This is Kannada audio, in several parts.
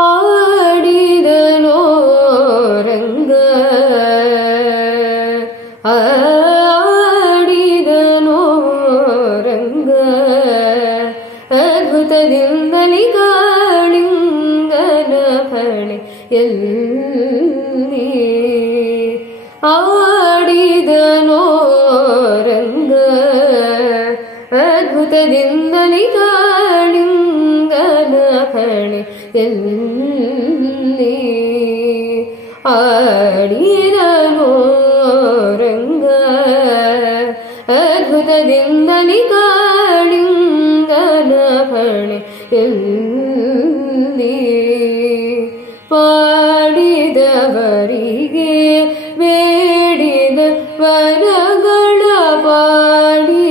ಆಡಿದನೋ ರಂಗ ಆಡಿದನೋ ರಂಗ ಅದ್ಭುತದಿಂದಲಿ ಕಾಳಿಂಗನ ಫಣೆ ಎಲ್ಲಿ ಆಡಿದನೋ ರಂಗ ಅದ್ಭುತದಿಂದಲಿ ಕಾಳಿಂಗನ ಫಣೆ ಎಲ್ಲಿ ಆಡಿದನೋ ರಂಗ ಅದ್ಭುತದಿಂದಲಿ ಕಾಳಿಂಗನ ಫಣೆ ಎಲ್ಲಿ ಪಾಡಿದವರಿಗೆ ಬೇಡಿದ ವರಗಳ ಪಾಡಿದವರಿಗೆ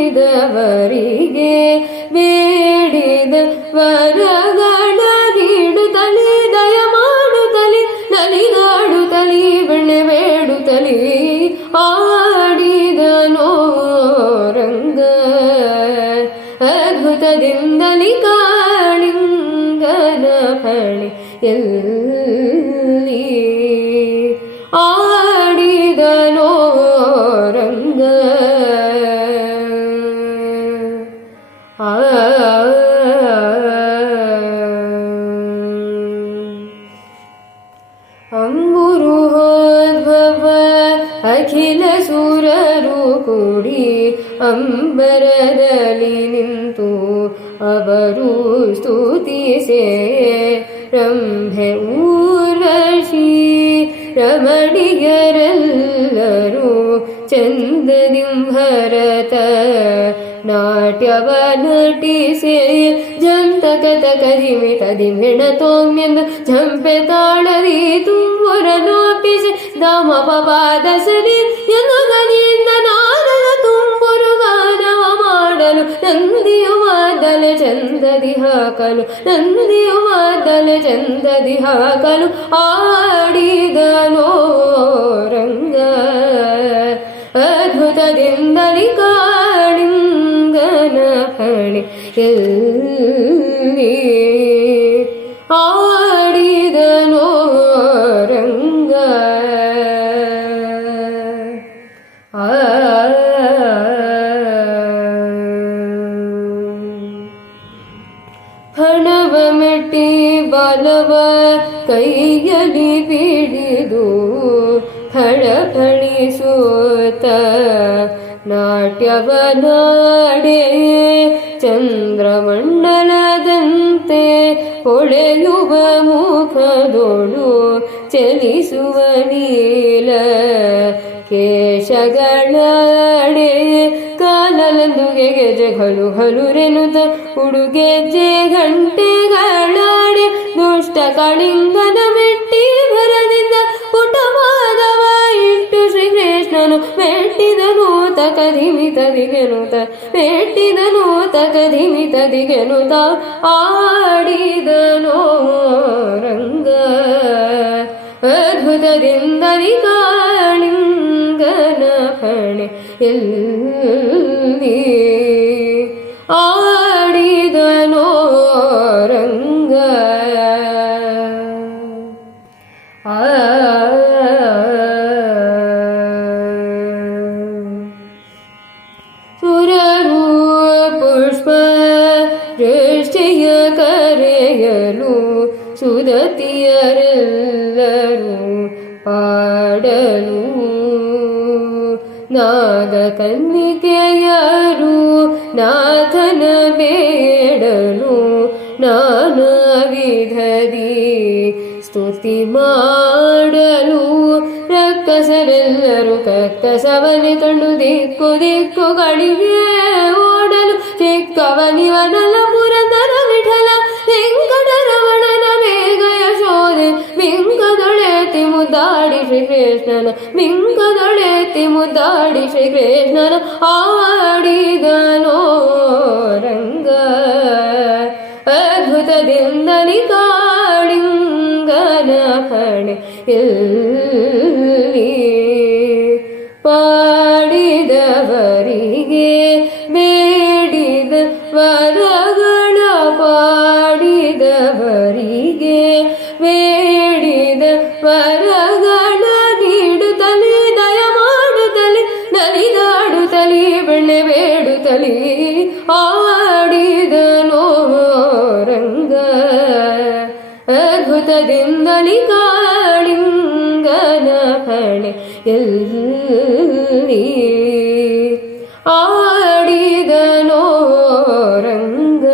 ಬೇಡಿದ ವರಗಳ ನೀಡುತ್ತಲೇ ದಯ ಮಾಡುತ್ತಲೇ ನಲಿದಾಡುತ್ತಲೇ ಬೆಣ್ಣೆ ಬೇಡುತ್ತಲೇ ಆಡಿದನೋ ರಂಗ ಅದ್ಭುತದಿಂದಲಿ ಕಾಳಿಂಗನ ಫಣೆ ಎಲ್ಲಿ ಆಡಿದನೋ ರಂಗ ಅಂಬುರುಹೋದ್ಭವ ಅಖಿಲ ಸುರರು ಕೂಡಿ ಅಂಬರದಲ್ಲಿ ನಿಂತು ಅವರು ಸ್ತುತಿಸೆ ರಂಭೆ ಊರ್ವಶಿ ರಮಣಿಯರೆಲ್ಲರೂ ಚಂದದಿಂಭರತ ನಾಟ್ಯವ ನಟಿಸೆ ಜಂತಕತ ಕದಿಮೆ ತದಿಮೆಣ ತೋಮ್ಯಂದು ಝಂಪೆ ತಾಳದಿ ತುಂಬುರನೋಪಿಸಿ ದಾಮ ಪಪಾದ ಸರಿ ಎಂದು ಗನಿಯಿಂದ ನಾದದ ತುಂಬುರು ಗಾನವ ಮಾಡಲು ನಂದಿಯು ಮಾದಲೆ ಚಂದದಿ ಹಾಕಲು ನಂದಿಯು ಮಾದಲೆ ಚಂದದಿ ಹಾಕಲು ಆಡಿದನೋ ರಂಗ ಅದ್ಭುತದಿಂದಲಿ ಕಾಳಿಂಗನ ಫಣೆ ಎಲ್ಲಿ ಆಡಿದನೋ ರಂಗ ಹಣವ ಮೆಟ್ಟಿ ಬಲವ ಕೈಯಲ್ಲಿ ಬಿಡಿದು ಫಳಫಳಿಸುತ್ತ ನಾಟ್ಯವ ನಾಡೆ ಚಂದ್ರಮಂಡಲದಂತೆ ಹೊಳೆಯುವ ಮುಖದೊಳು ಚಲಿಸುವ ನೀಲ ಕೇಶಗಳಡೆ ಕಾಲಲಂದುಗೆ ಗೆಜೆಗಳು ಹಲುರೆನುತ ಉಡುಗೆಜ್ಜೆ ಗಂಟೆಗಳಾಡೆ ದುಷ್ಟ ಕಳಿಂಗನ ಮೆಟ್ಟಿ ಭರದಿಂದ ಪುಟವಾದವ ಇಟ್ಟು ಶ್ರೀಕೃಷ್ಣನು ಮೆಟ್ಟಿದನು ತಕಧಿಮಿತದಿಗೆನುತ ಮೆಟ್ಟಿದನು ತಕಧಿಮಿತದಿಗೆನುತ ಆಡಿದನೋ ರಂಗ ಅದ್ಭುತದಿಂದಲಿ ಕಾಳಿಂಗನ ಫಣೆ ಎಲ್ಲಿ ಆಡಿದನೋ ರಂಗ ಸುರರು ಪುಷ್ಪ ದೃಷ್ಟಿಯ ಕರೆಯಲು ಸುದತಿಯರೆಲ್ಲರೂ ಪಾಡಲು ನಾದ ಕನ್ನಿಕೆಯರು ನಾಥನ ಬೇಡಲು ನಾನಾ ವಿಧದಿ ಸ್ತುತಿ ಮಾಡಲು ರಕ್ಕಸರೆಲ್ಲರೂ ಕಕ್ಕಸವನೆ ಕಂಡು ದಿಕ್ಕು ದಿಕ್ಕುಗಳಿಗೆ ಓಡಲು ಚಿಕ್ಕವನಿವನಲ ಪುರಂದರ ವಿಠಲ ವೆಂಕಟರಮಣನ ಬೇಗ ಯಶೋದೆ ಮಿಂಕದೊಳೆತಿ ಮುದ್ದಾಡಿ ಶ್ರೀಕೃಷ್ಣನ ಮಿಂಕದೊಳೆತಿ ಮುದ್ದಾಡಿ ಶ್ರೀಕೃಷ್ಣನ ಆಡಿದನೋ ರಂಗ ಅದ್ಭುತದಿಂದಲಿ ಕಾಳಿಂಗನ ಫಣೆ ಎಲ್ಲಿ ಪಾಡಿದವರಿಗೆ ಬೇಡಿದ ವರಗಳ ಪಾಡಿದ ನಿನ್ನೆ ಬೇಡುತ್ತಲೀ ಆಡಿದನೋ ರಂಗ ಅದ್ಭುತದಿಂದಲಿ ಕಾಳಿಂಗನ ಹಣೆ ಎಲ್ಲಿ ಆಡಿದನೋ ರಂಗ